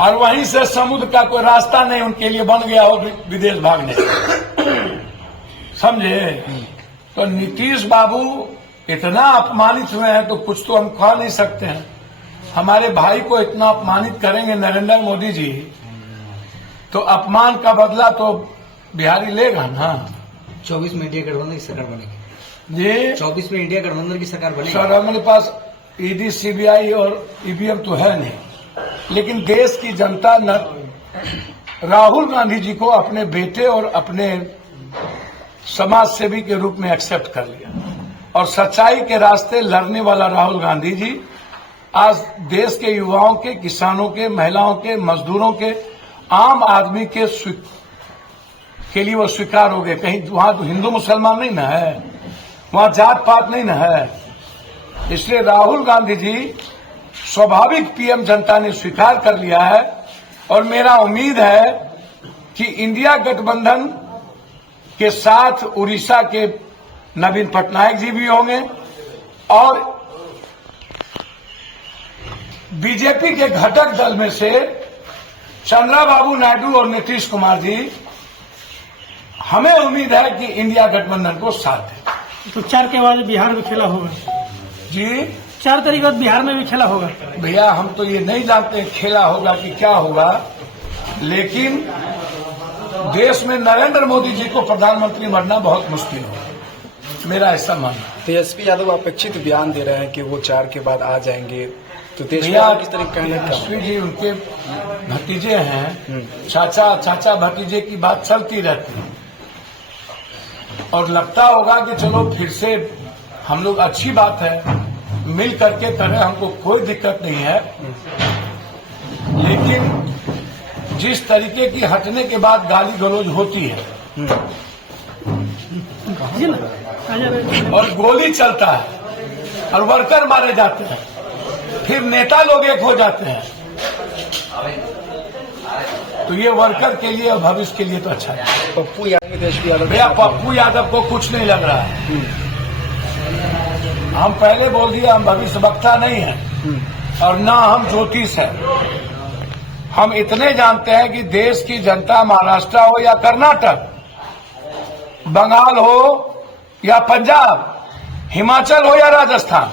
और वहीं से समुद्र का कोई रास्ता नहीं उनके लिए बन गया हो विदेश भागने। समझे? तो नीतीश बाबू इतना अपमानित हुए हैं तो कुछ तो हम खा नहीं सकते हैं। हमारे भाई को इतना अपमानित करेंगे नरेंद्र मोदी जी, तो अपमान का बदला तो बिहारी लेगा ना। 24 में इंडिया गठबंधन की सरकार बनेगी जी, 24 में इंडिया गठबंधन की सरकार बनेगी। सर हमारे पास ईडी, सीबीआई और ईवीएम तो है नहीं, लेकिन देश की जनता न राहुल गांधी जी को अपने बेटे और अपने समाज सेवी के रूप में एक्सेप्ट कर लिया, और सच्चाई के रास्ते लड़ने वाला राहुल गांधी जी आज देश के युवाओं के, किसानों के, महिलाओं के, मजदूरों के, आम आदमी के लिए वो स्वीकार हो गए। कहीं वहां तो हिंदू मुसलमान नहीं ना है, वहां जात पात नहीं ना है। इसलिए राहुल गांधी जी स्वाभाविक पीएम जनता ने स्वीकार कर लिया है, और मेरा उम्मीद है कि इंडिया गठबंधन के साथ उड़ीसा के नवीन पटनायक जी भी होंगे, और बीजेपी के घटक दल में से चंद्रबाबू नायडू और नीतीश कुमार जी, हमें उम्मीद है कि इंडिया गठबंधन को साथ दें। तो 4 के बाद बिहार में खेला होगा जी, 4 तारीख बाद बिहार में भी खेला होगा। भैया हम तो ये नहीं जानते खेला होगा कि क्या होगा, लेकिन देश में नरेंद्र मोदी जी को प्रधानमंत्री बनना बहुत मुश्किल होगा, मेरा ऐसा मानना है। तेजस्वी यादव अपेक्षित बयान दे रहे हैं कि वो 4 के बाद आ जाएंगे, तो तेजस्वी भैया यादव किस तरह कहने का? तेजस्वी जी उनके भतीजे हैं, चाचा भतीजे की बात चलती रहती है, और लगता होगा कि चलो फिर से हम लोग, अच्छी बात है, मिल करके करें, हमको कोई दिक्कत नहीं है। लेकिन जिस तरीके की हटने के बाद गाली गलौज होती है और गोली चलता है और वर्कर मारे जाते हैं, फिर नेता लोग एक हो जाते हैं, तो ये वर्कर के लिए और भविष्य के लिए तो अच्छा है। पप्पू यादव, तेजस्वी यादव, भैया पप्पू यादव को कुछ नहीं लग रहा है। हम पहले बोल दिया, हम भविष्यवक्ता नहीं हैं और ना हम ज्योतिष हैं। हम इतने जानते हैं कि देश की जनता महाराष्ट्र हो या कर्नाटक, बंगाल हो या पंजाब, हिमाचल हो या राजस्थान,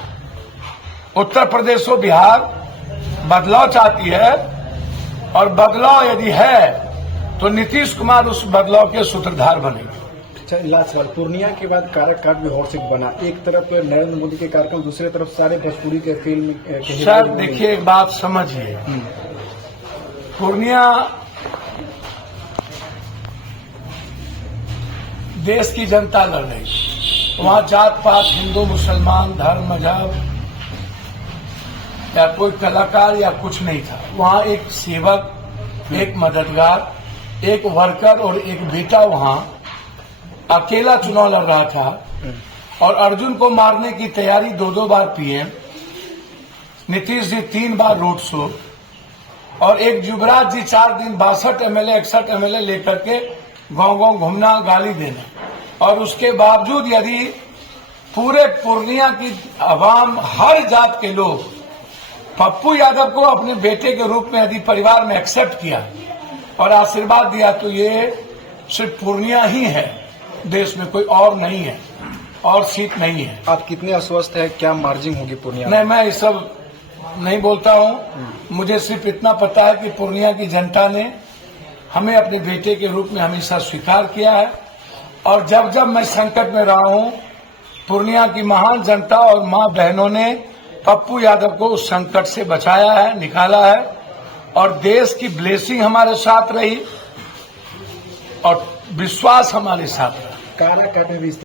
उत्तर प्रदेश हो, बिहार, बदलाव चाहती है, और बदलाव यदि है तो नीतीश कुमार उस बदलाव के सूत्रधार बनेंगे। अच्छा, लास्ट सवाल, पूर्णिया के बाद काराकाट भी हॉट सीट बना, एक तरफ नरेंद्र मोदी के कार्यक्रम, दूसरी तरफ सारे भोजपुरी के फिल्म। सर देखिए, एक बात समझिए, पूर्णिया देश की जनता लड़ रही, वहां जात पात, हिंदू मुसलमान, धर्म मजहब या कोई कलाकार या कुछ नहीं था। वहां एक सेवक, एक मददगार, एक वर्कर और एक बेटा वहां अकेला चुनाव लड़ रहा था, और अर्जुन को मारने की तैयारी 2-2 बार पीएम, नीतीश जी 3 बार रोड शो, और एक युवराज जी 4 दिन 62 एमएलए 61 एमएलए लेकर के गांव-गांव घूमना, गाली देना, और उसके बावजूद यदि पूरे पूर्णिया की आवाम, हर जात के लोग पप्पू यादव को अपने बेटे के रूप में यदि परिवार में एक्सेप्ट किया और आशीर्वाद दिया, तो ये सिर्फ पूर्णिया ही है, देश में कोई और नहीं है, और सीट नहीं है। आप कितने अस्वस्थ है, क्या मार्जिन होगी पूर्णिया? नहीं, मैं ये सब नहीं बोलता हूं, मुझे सिर्फ इतना पता है कि पूर्णिया की जनता ने हमें अपने बेटे के रूप में हमेशा स्वीकार किया है, और जब जब मैं संकट में रहा हूं, पूर्णिया की महान जनता और मां बहनों ने पप्पू यादव को उस संकट से बचाया है, निकाला है, और देश की ब्लेसिंग हमारे साथ रही और विश्वास हमारे साथ रहा। काराकाट में भी